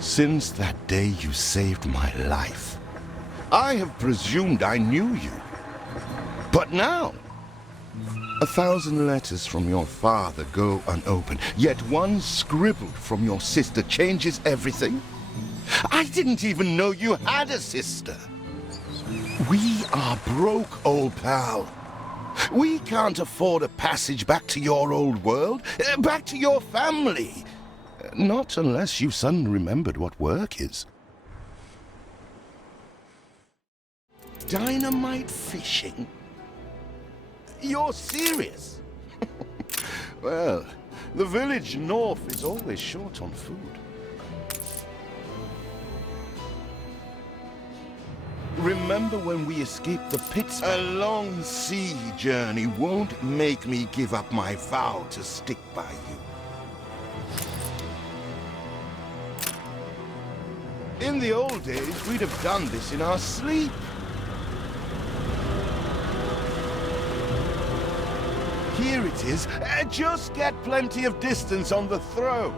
Since that day you saved my life, I have presumed I knew you. But now, 1,000 letters from your father go unopened, yet one scribbled from your sister changes everything? I didn't even know you had a sister. We are broke, old pal. We can't afford a passage back to your old world, back to your family. Not unless you suddenly remembered what work is. Dynamite fishing? You're serious? Well, the village north is always short on food. Remember when we escaped the pits? A long sea journey won't make me give up my vow to stick by you. In the old days, we'd have done this in our sleep. Here it is. Just get plenty of distance on the throw.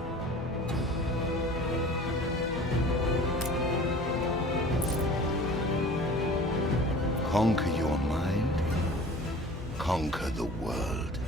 Conquer your mind, conquer the world.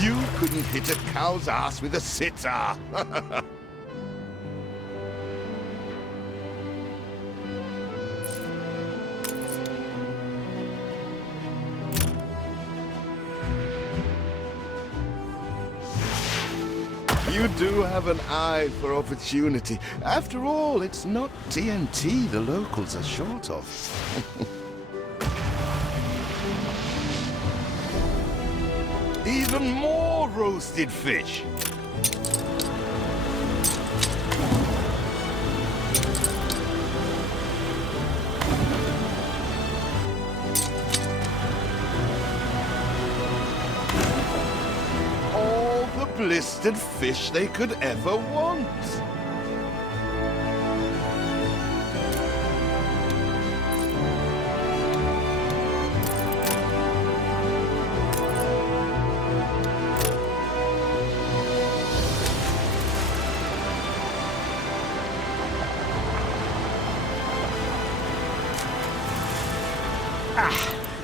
You couldn't hit a cow's ass with a sitar. You do have an eye for opportunity. After all, it's not TNT the locals are short of. Even more roasted fish. All the blistered fish they could ever want.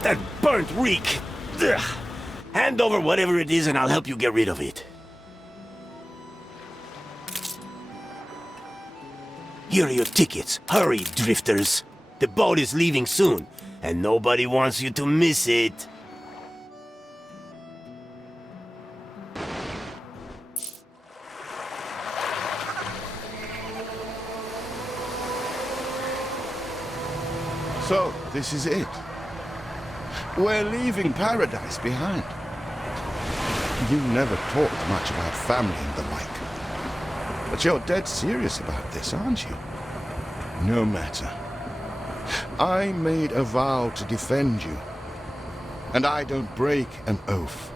That burnt reek! Ugh. Hand over whatever it is and I'll help you get rid of it. Here are your tickets. Hurry, drifters. The boat is leaving soon, and nobody wants you to miss it. So, this is it. We're leaving paradise behind. You never talked much about family and the like. But you're dead serious about this, aren't you? No matter. I made a vow to defend you. And I don't break an oath.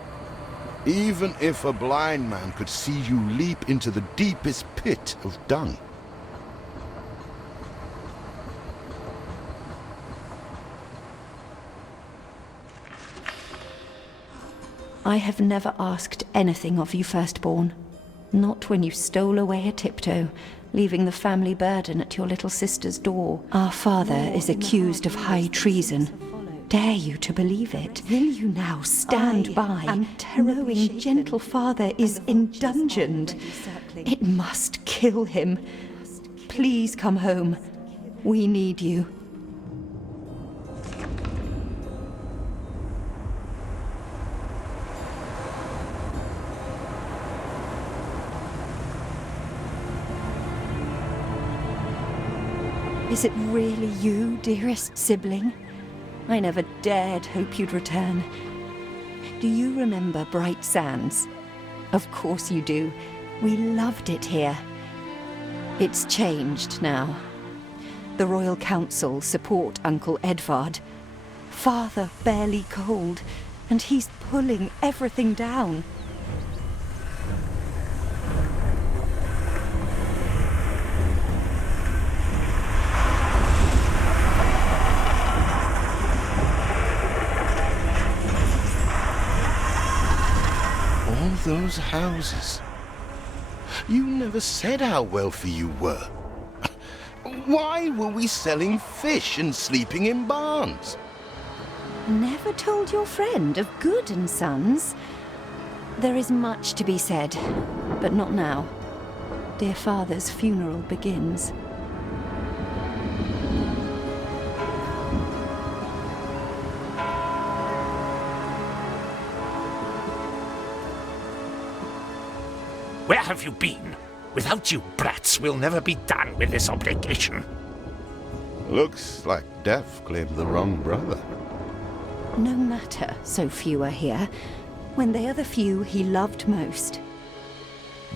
Even if a blind man could see you leap into the deepest pit of dung. I have never asked anything of you, firstborn. Not when you stole away a tiptoe, leaving the family burden at your little sister's door. Our father is accused of high treason. dare you to believe it? Will you now stand by, knowing gentle father is indungeoned? It must kill him. Please come home. We need you. Is it really you, dearest sibling? I never dared hope you'd return. Do you remember Bright Sands? Of course you do. We loved it here. It's changed now. The Royal Council support Uncle Edvard. Father barely cold, and he's pulling everything down. All those houses. You never said how wealthy you were. Why were we selling fish and sleeping in barns? Never told your friend of Good and Sons? There is much to be said, but not now. Dear father's funeral begins. Where have you been? Without you brats, we'll never be done with this obligation. Looks like Death claimed the wrong brother. No matter, so few are here, when they are the few he loved most.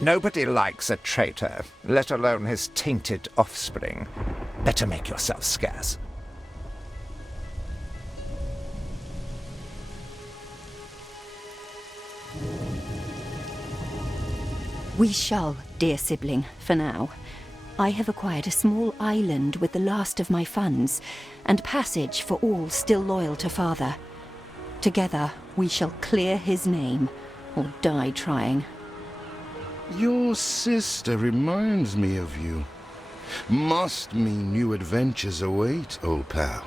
Nobody likes a traitor, let alone his tainted offspring. Better make yourself scarce. We shall, dear sibling, for now. I have acquired a small island with the last of my funds, and passage for all still loyal to father. Together, we shall clear his name, or die trying. Your sister reminds me of you. Must mean new adventures await, old pal.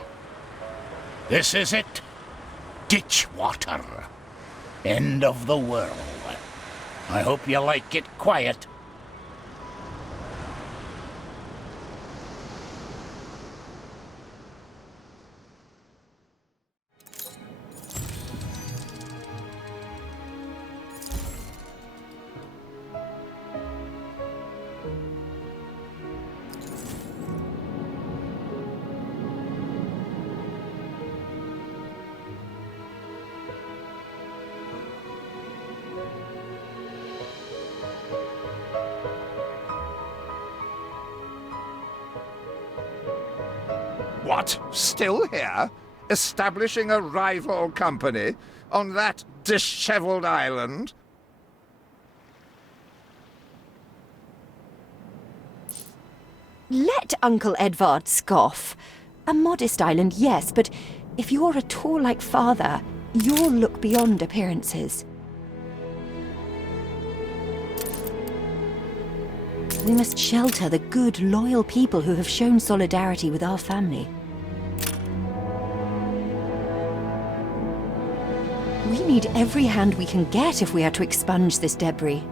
This is it. Ditch water. End of the world. I hope you like it quiet. What? Still here? Establishing a rival company on that disheveled island? Let Uncle Edvard scoff. A modest island, yes, but if you're at all like father, you'll look beyond appearances. We must shelter the good, loyal people who have shown solidarity with our family. We need every hand we can get if we are to expunge this debris.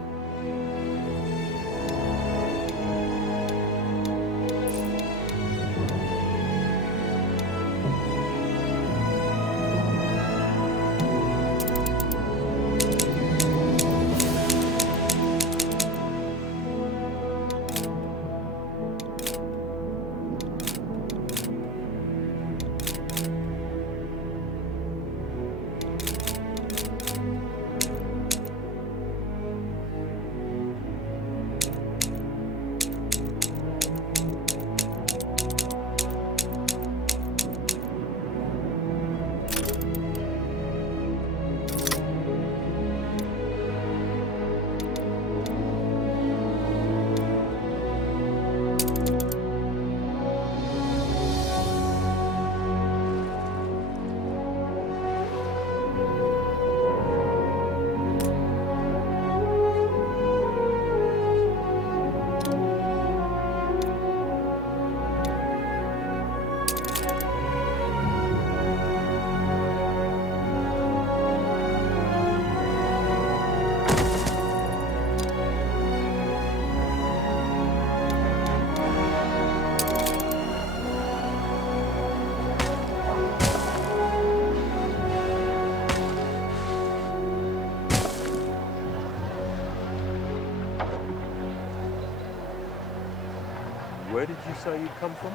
Where did you say you come from?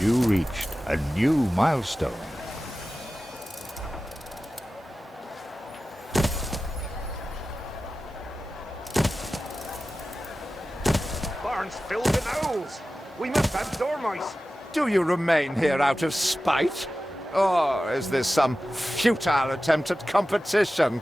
You reached a new milestone. Barn's filled with owls. We must have dormice. Do you remain here out of spite? Or is this some futile attempt at competition?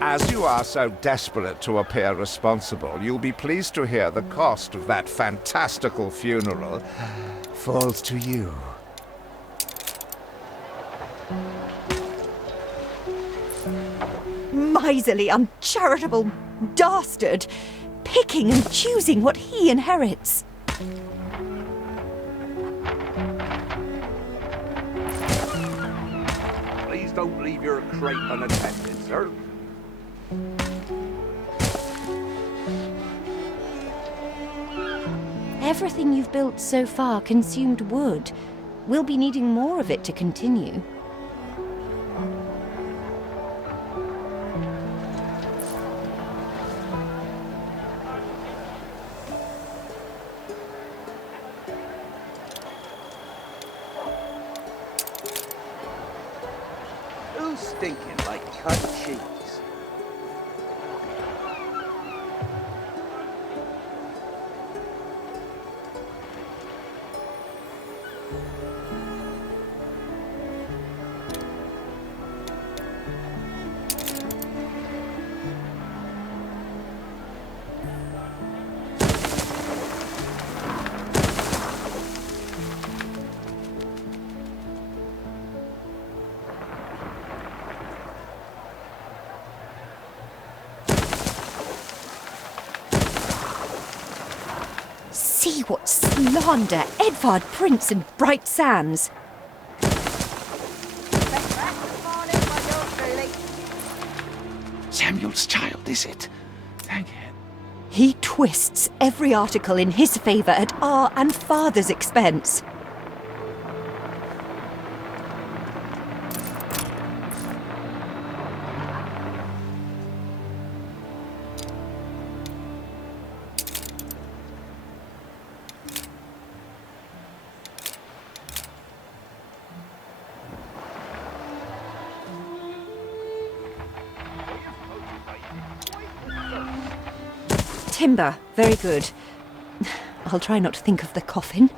As you are so desperate to appear responsible, you'll be pleased to hear the cost of that fantastical funeral falls to you. Miserly, uncharitable dastard! Picking and choosing what he inherits. Please don't leave your crate unattended, sir. Everything you've built so far consumed wood. We'll be needing more of it to continue. Who's stinking like cut cheese? See what slander Edvard Prince and Bright Sands. Samuel's child, is it? Thank you. He twists every article in his favour at our and father's expense. Timber, very good. I'll try not to think of the coffin.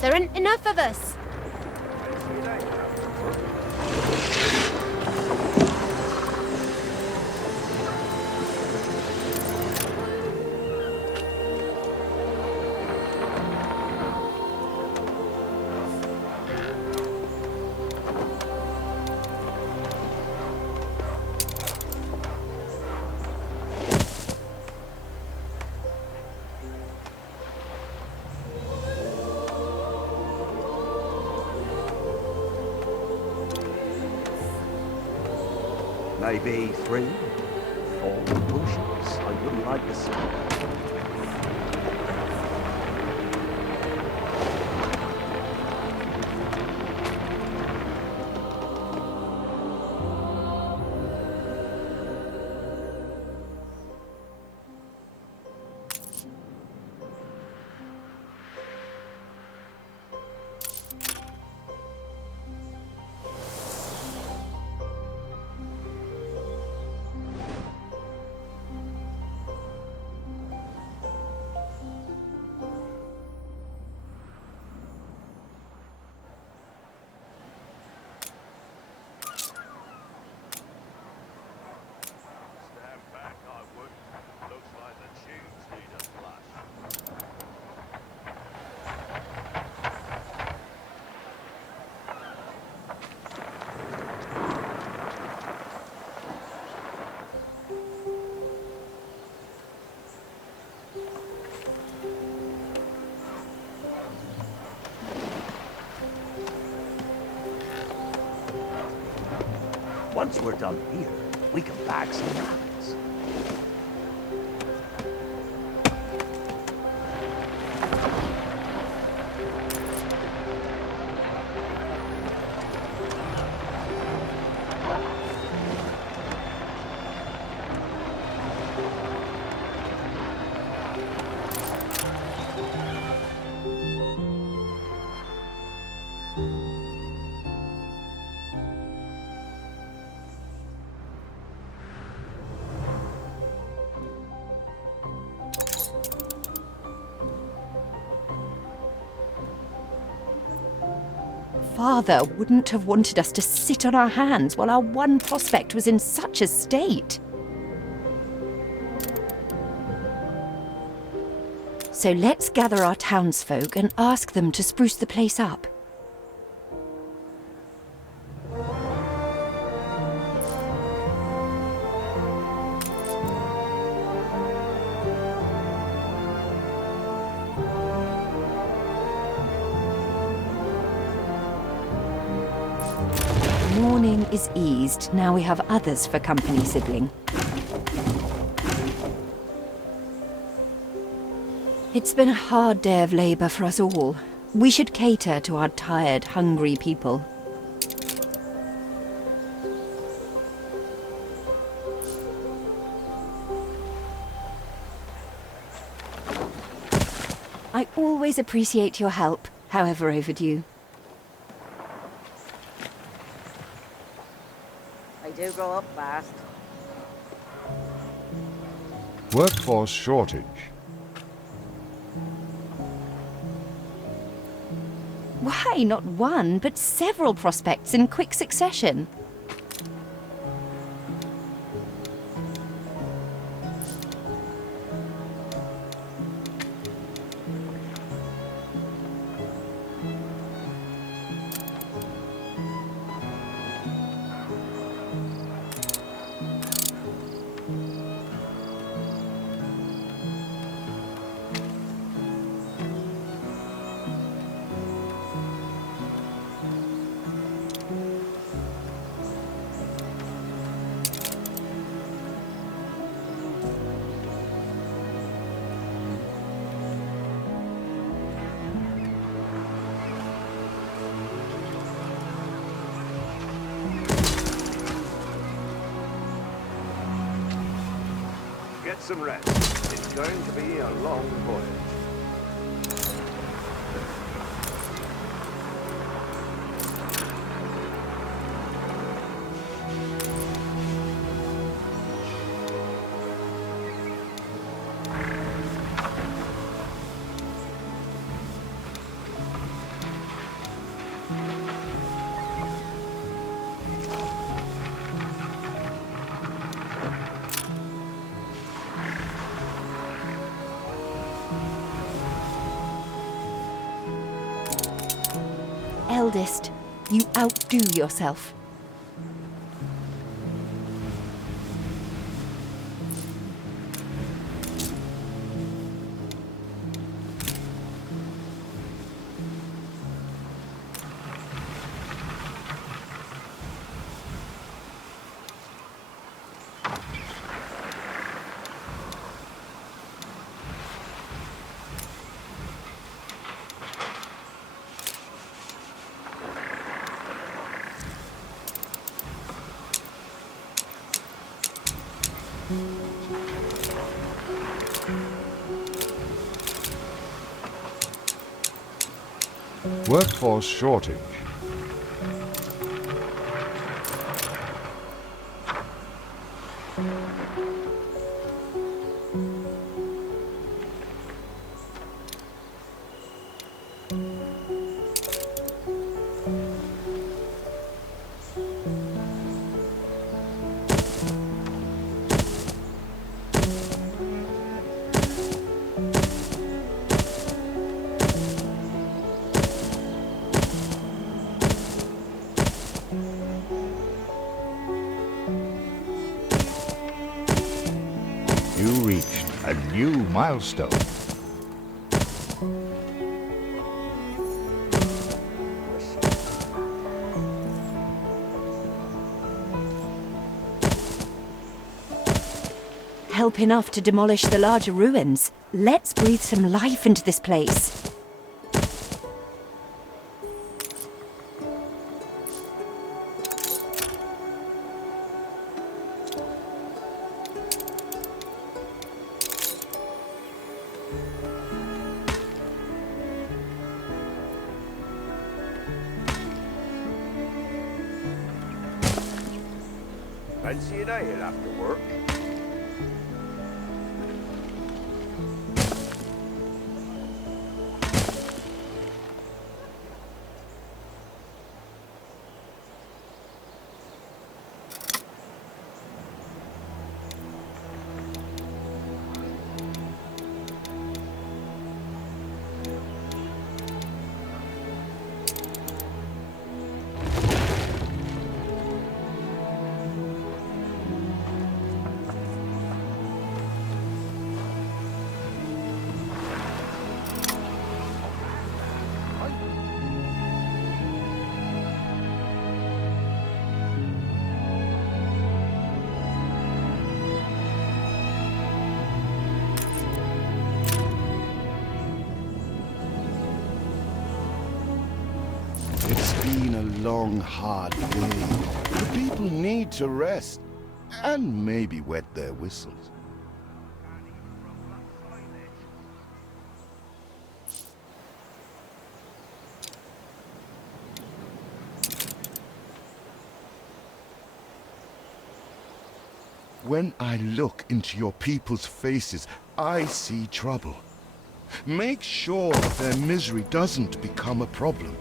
There aren't enough of us. Maybe 3, 4 bushels. I wouldn't like to see. Once we're done here, we can bag some rabbits. Father wouldn't have wanted us to sit on our hands while our one prospect was in such a state. So let's gather our townsfolk and ask them to spruce the place up. Mourning is eased. Now we have others for company, sibling. It's been a hard day of labour for us all. We should cater to our tired, hungry people. I always appreciate your help, however overdue. They do grow up fast. Workforce shortage. Why not one, but several prospects in quick succession? Get some rest. It's going to be a long voyage. Eldest, you outdo yourself. Workforce shortage. You reached a new milestone. Help enough to demolish the larger ruins. Let's breathe some life into this place. Fancy an ale after work? It's been a long, hard day. The people need to rest and maybe wet their whistles. When I look into your people's faces, I see trouble. Make sure that their misery doesn't become a problem.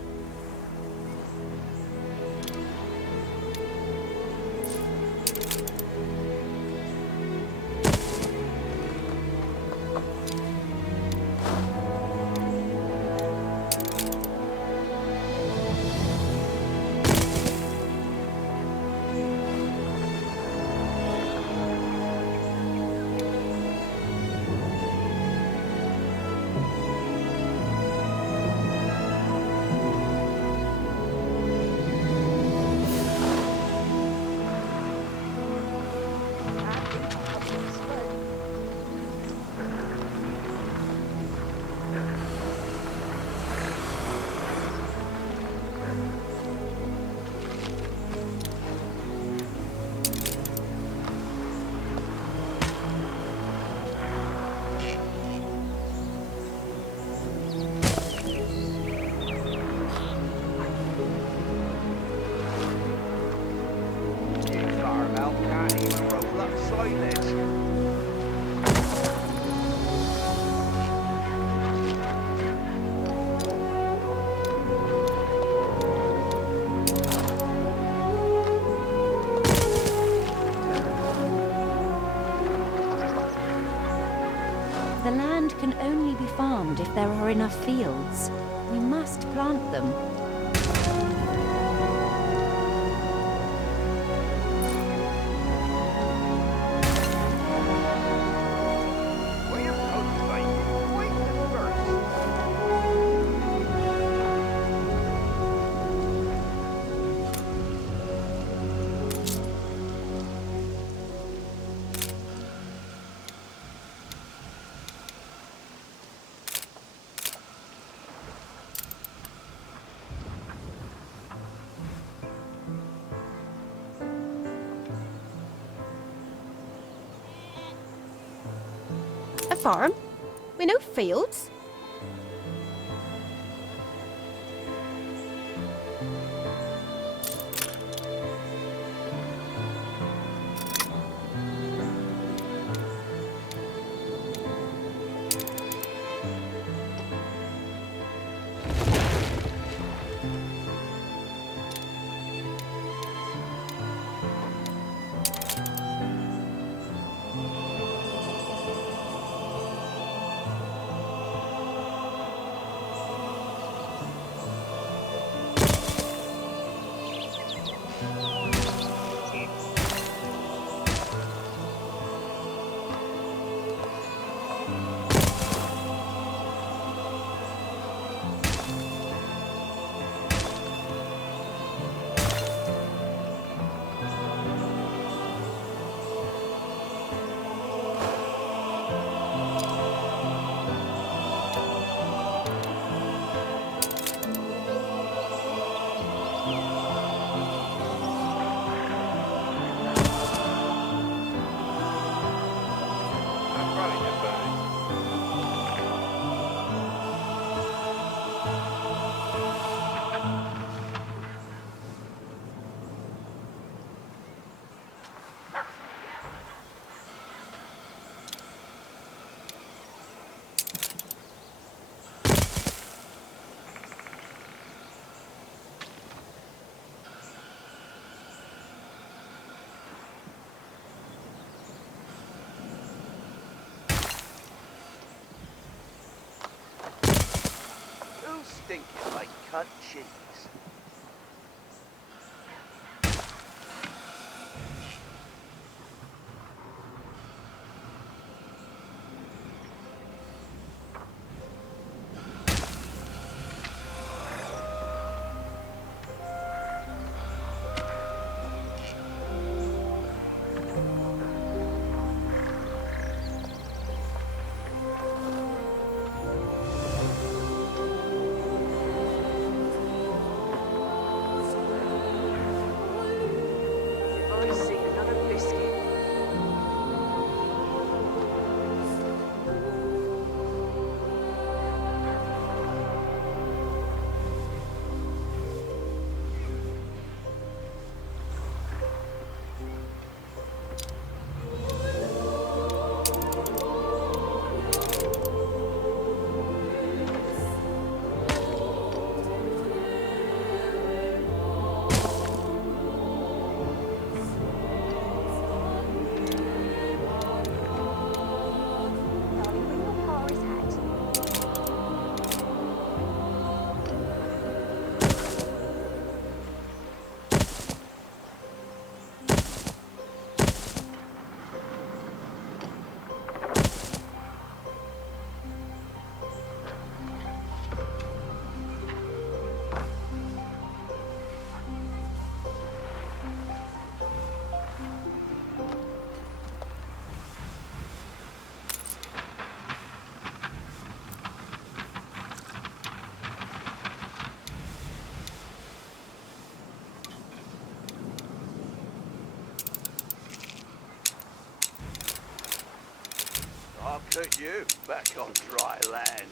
The land can only be farmed if there are enough fields. We must plant them. Way of cultivating, wait and first. farm? With no fields? Who's stinking like cut cheese? I see another biscuit. I'll put you back on dry land.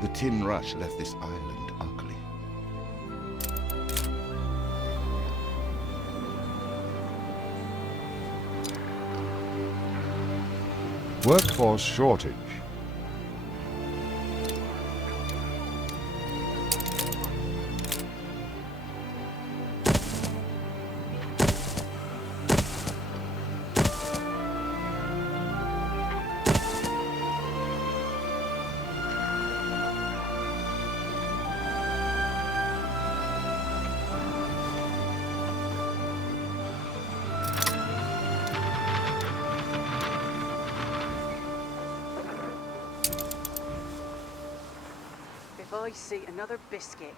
The tin rush left this island ugly. Workforce shortage. If I see another biscuit.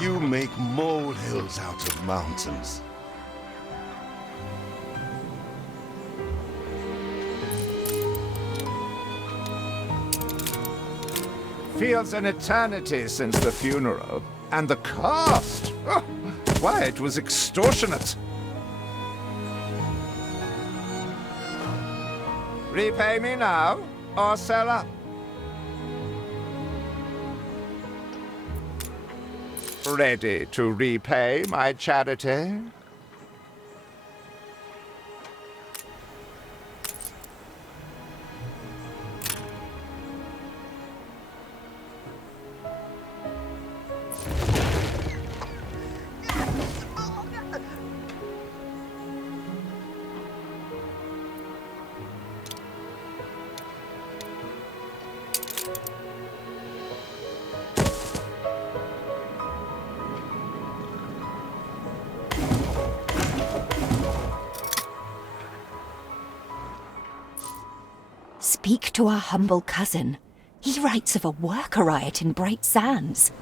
You make molehills out of mountains. Feels an eternity since the funeral. And the cost! Oh, why, it was extortionate. Repay me now, or sell up. Ready to repay my charity? Speak to our humble cousin. He writes of a worker riot in Bright Sands.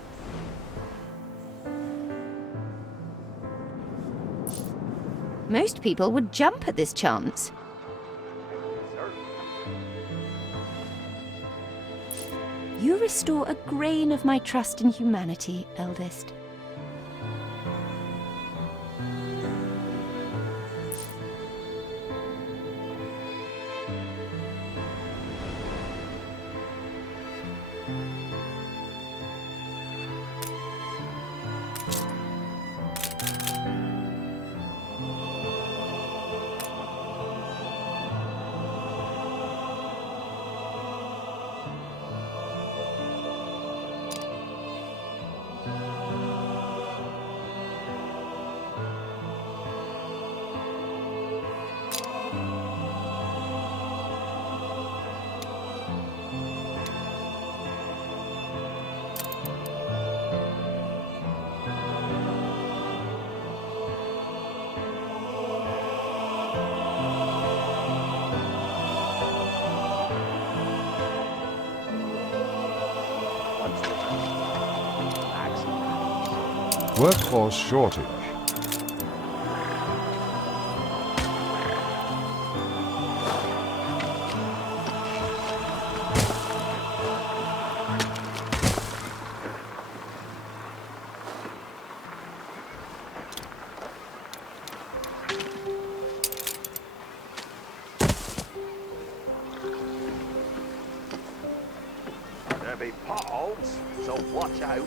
Most people would jump at this chance. You restore a grain of my trust in humanity, eldest. Workforce shortage. There be potholes, so watch out.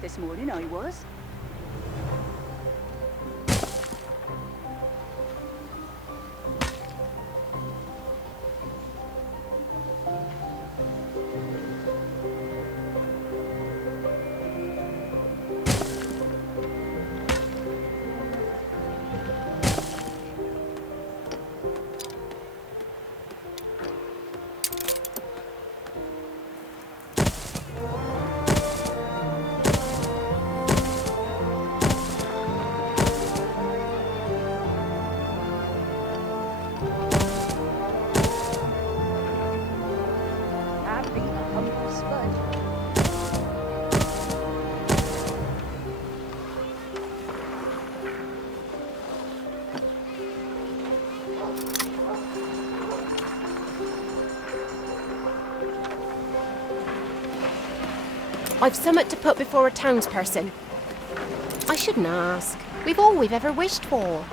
this morning, I was. I'd be a humble spud. I've somewhat to put before a townsperson. I shouldn't ask. We've all we've ever wished for.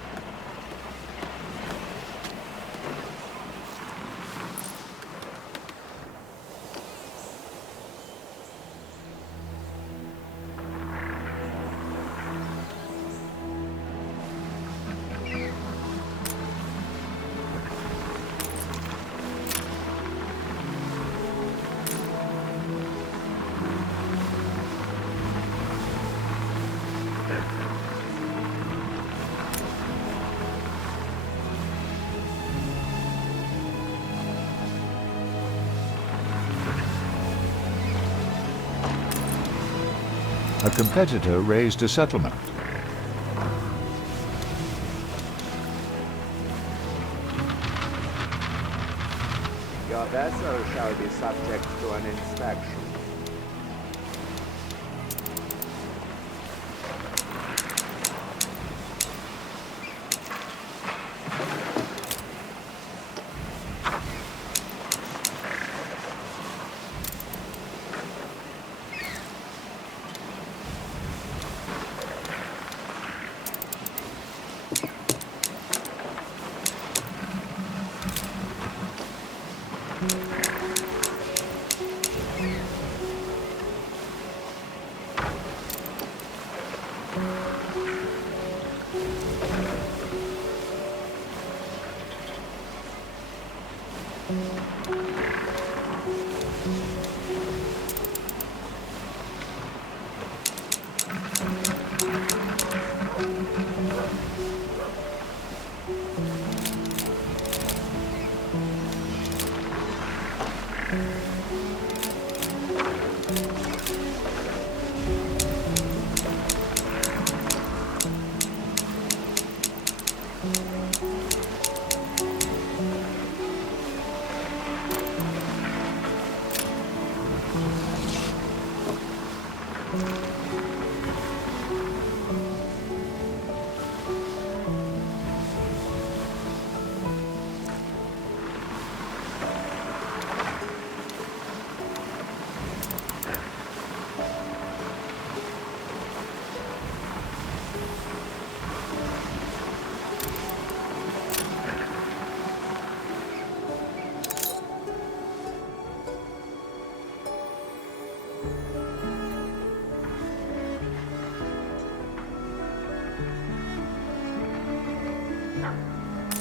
A competitor raised a settlement. Your vessel shall be subject to an inspection.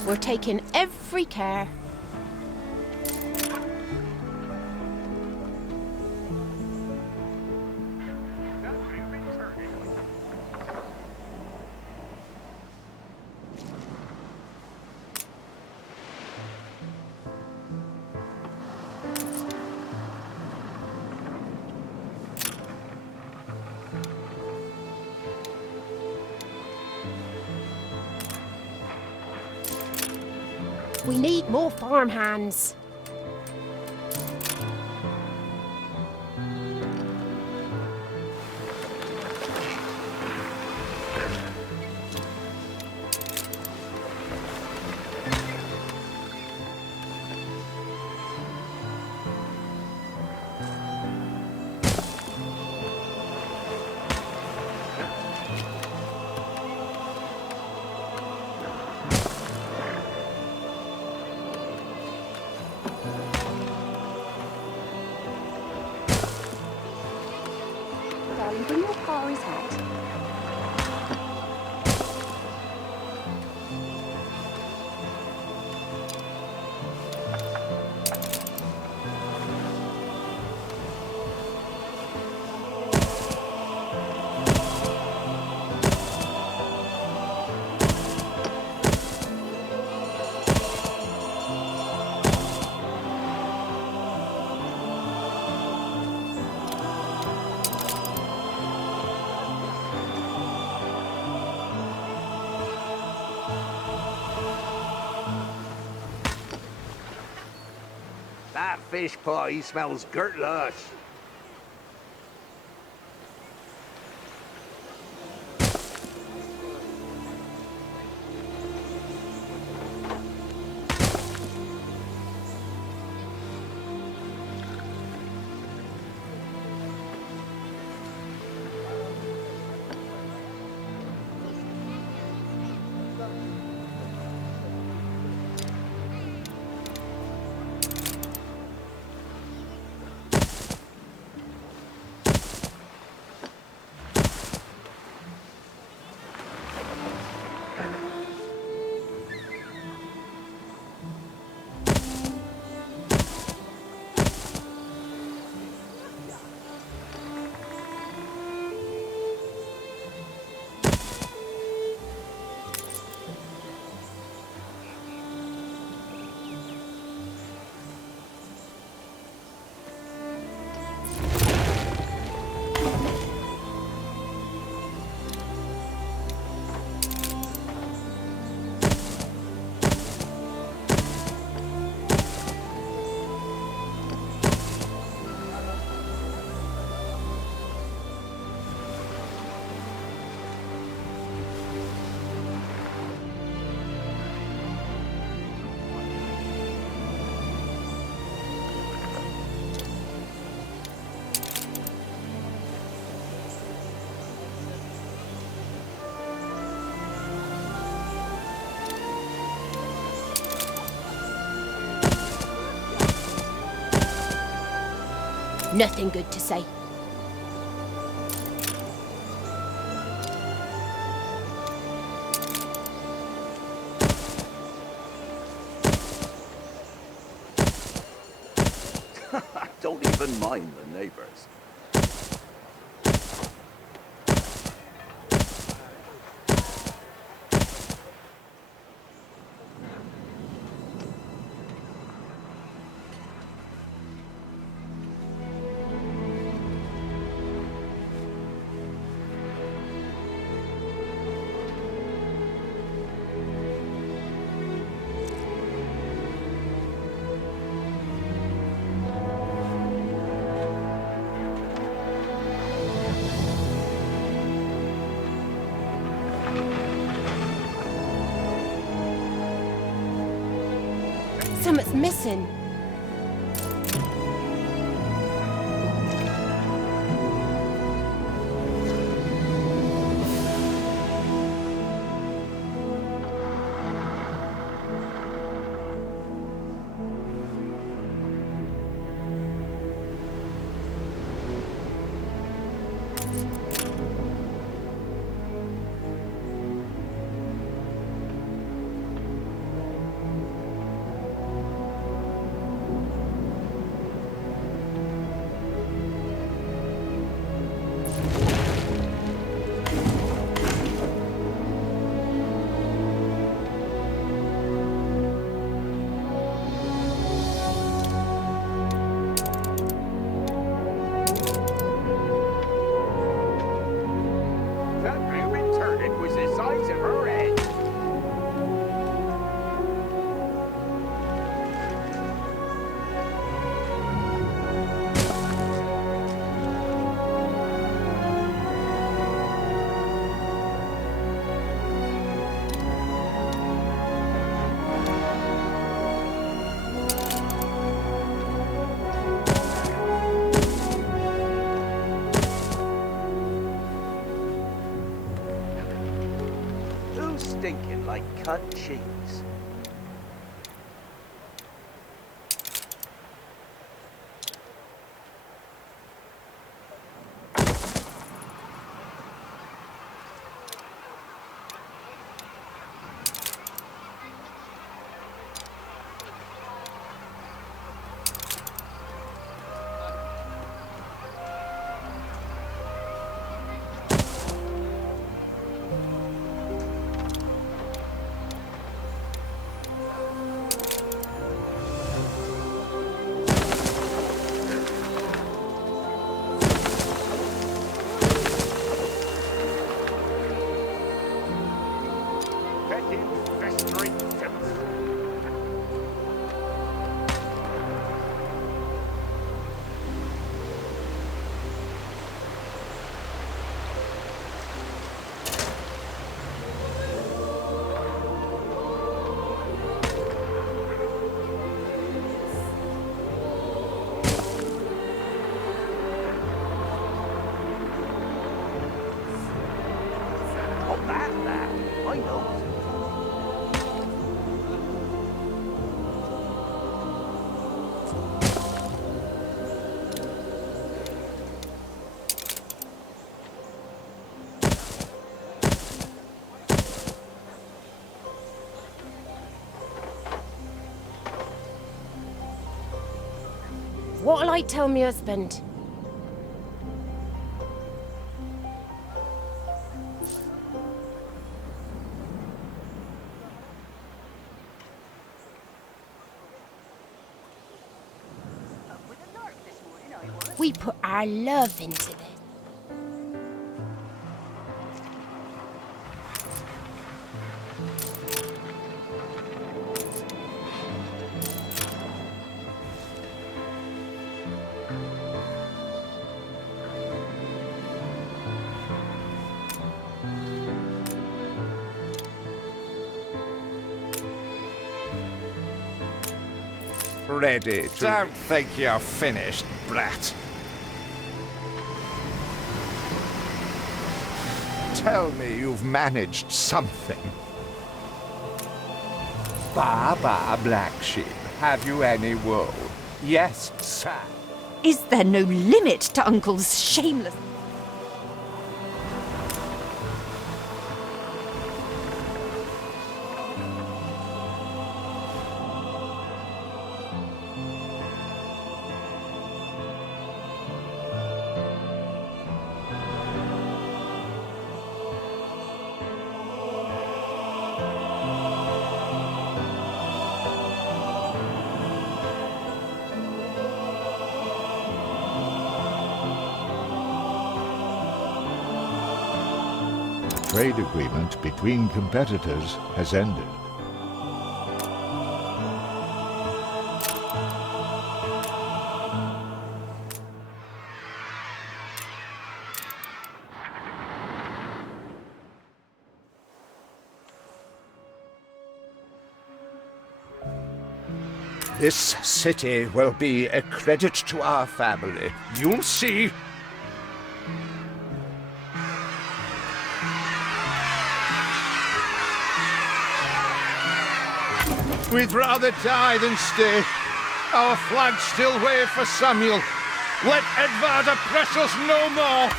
We're taking every care. We need more farm hands. Harry's hat? That fish pie smells gurtlush. Nothing good to say. Don't even mind the neighbors. Something's missing. That bloomin' turnip was the size of her head. Who's stinking like cut cheese? In festering filth. Not that, lad. I know. What'll I tell me husband? With a lark this morning, I was. We put our love into this. Ready. Don't think you're finished, brat. Tell me you've managed something. Baba, black sheep, have you any wool? Yes, sir. Is there no limit to Uncle's shameless... Trade agreement between competitors has ended. This city will be a credit to our family. You'll see. We'd rather die than stay. Our flags still wave for Samuel. Let Edvard oppress us no more.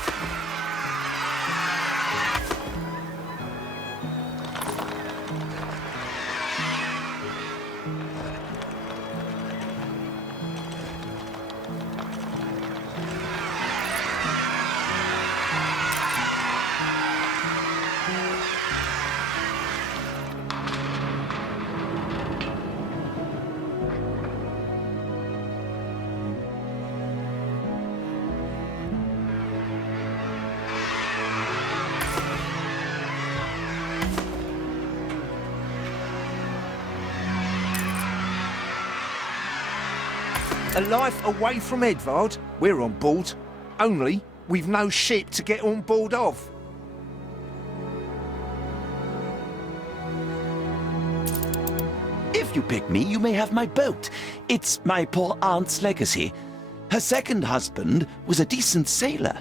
A life away from Edvard? We're on board. Only, we've no ship to get on board of. If you pick me, you may have my boat. It's my poor aunt's legacy. Her second husband was a decent sailor.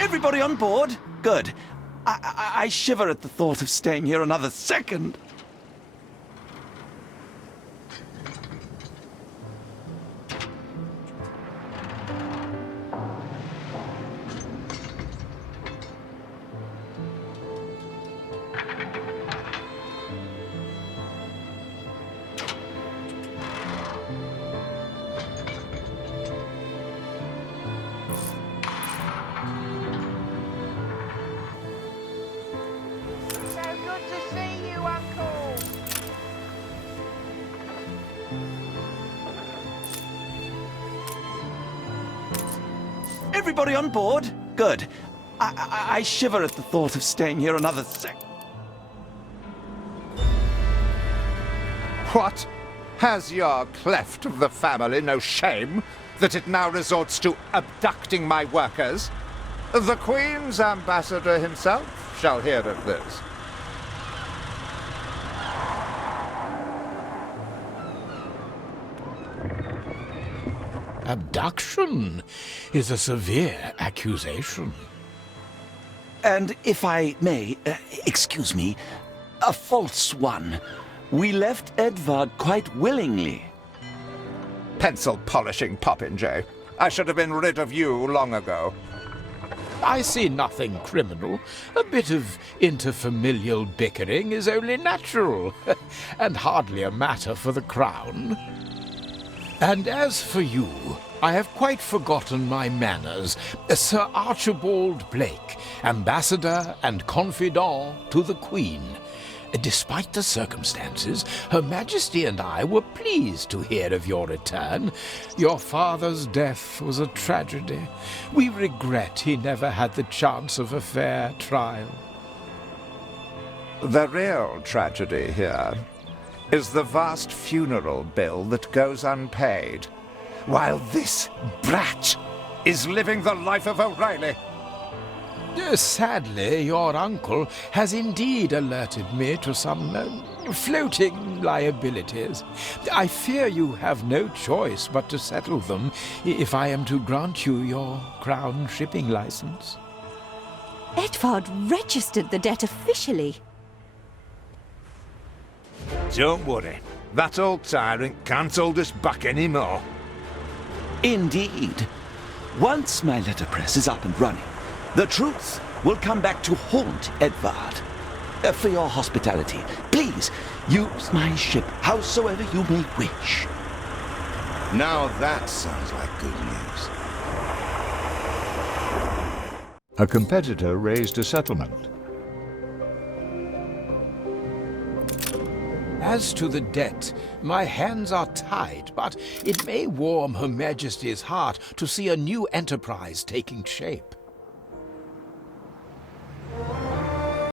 Everybody on board? Good. I shiver at the thought of staying here another second. Everybody on board? Good. I shiver at the thought of staying here another sec. What? Has your cleft of the family no shame that it now resorts to abducting my workers? The Queen's ambassador himself shall hear of this. Abduction is a severe accusation. And if I may, excuse me, a false one. We left Edvard quite willingly. Pencil polishing popinjay. I should have been rid of you long ago. I see nothing criminal. A bit of interfamilial bickering is only natural, and hardly a matter for the crown. And as for you, I have quite forgotten my manners. Sir Archibald Blake, ambassador and confidant to the Queen. Despite the circumstances, Her Majesty and I were pleased to hear of your return. Your father's death was a tragedy. We regret he never had the chance of a fair trial. The real tragedy here is the vast funeral bill that goes unpaid, while this brat is living the life of O'Reilly. Sadly, your uncle has indeed alerted me to some floating liabilities. I fear you have no choice but to settle them if I am to grant you your crown shipping license. Edvard registered the debt officially. Don't worry. That old tyrant can't hold us back anymore. Indeed. Once my letterpress is up and running, the truth will come back to haunt Edvard. For your hospitality, please use my ship howsoever you may wish. Now that sounds like good news. A competitor raised a settlement. As to the debt, my hands are tied, but it may warm Her Majesty's heart to see a new enterprise taking shape.